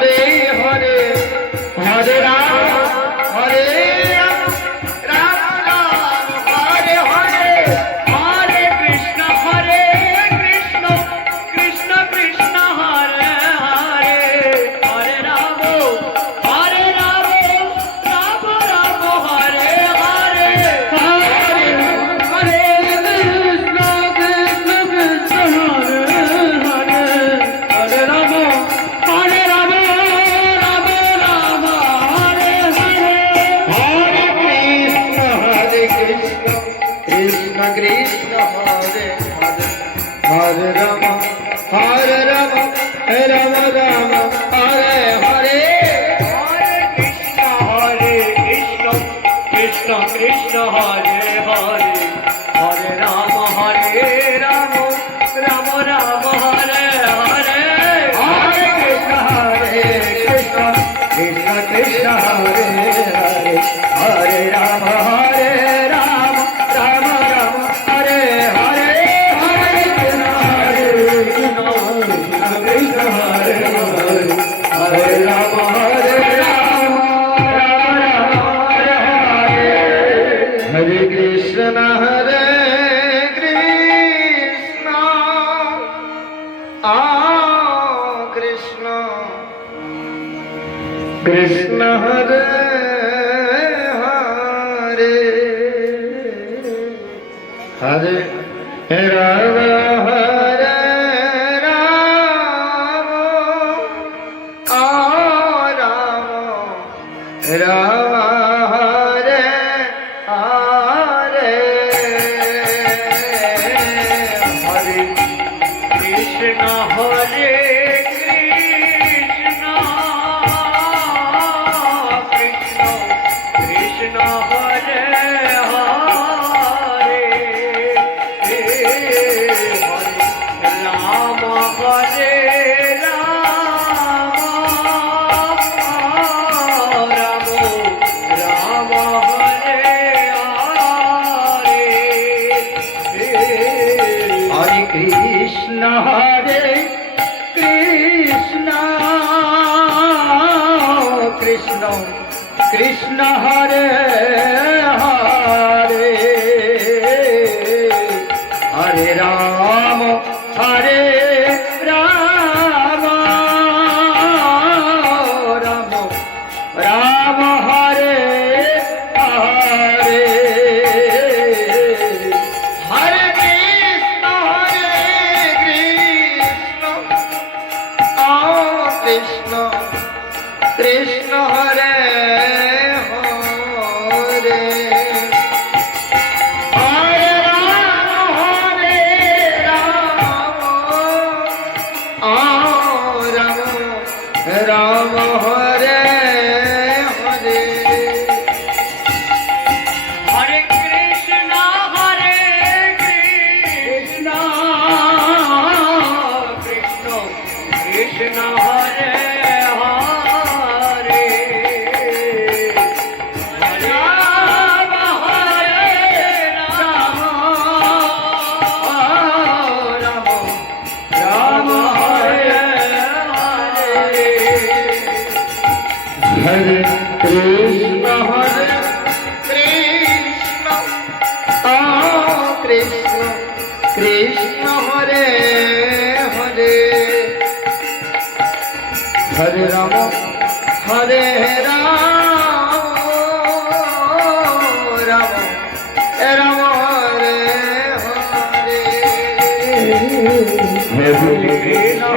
Hare Hare Hare Ram हरे Ram Ram Ram Hare Hare Hare Krishna Krishna Krishna Hare Hare Hare Ram Ram Ram Hare Hare Hare Hare Krishna Krishna Hare Hare Hare Ram Ram Ram Hare Hare Hare Krishna Krishna Hare Hare Hare Ram Ram Ram Hare Hare Hare Krishna Krishna Krishna Hare Hare Hare Ram Ram Ram Hare Hare Hare Krishna Krishna Krishna Hare Hare Hare Ram Ram Ram Hare Hare Hare Krishna Krishna Hare Hare Hare Ram Ram Ram Hare Hare Hare Krishna आ Krishna Krishna Hare Hare Hare Ram हरे Ram आ Ram Ram Hare Hare Hare Krishna हरे Krishna Krishna Hare Hare Ram हरे Ram Ram Ram Hare Hare Hare Krishna Krishna Krishna Hare Hare Hare Ram Ram Ram Hare Hare Hare Krishna Krishna Krishna Hare Hare Hare Ram Hare Hare Hare Krishna Krishna Krishna Hare Hare Ram Ram Hare Hare Hare Krishna Krishna Krishna Hare Hare Hare Ram Ram Ram Hare Hare Hare Krishna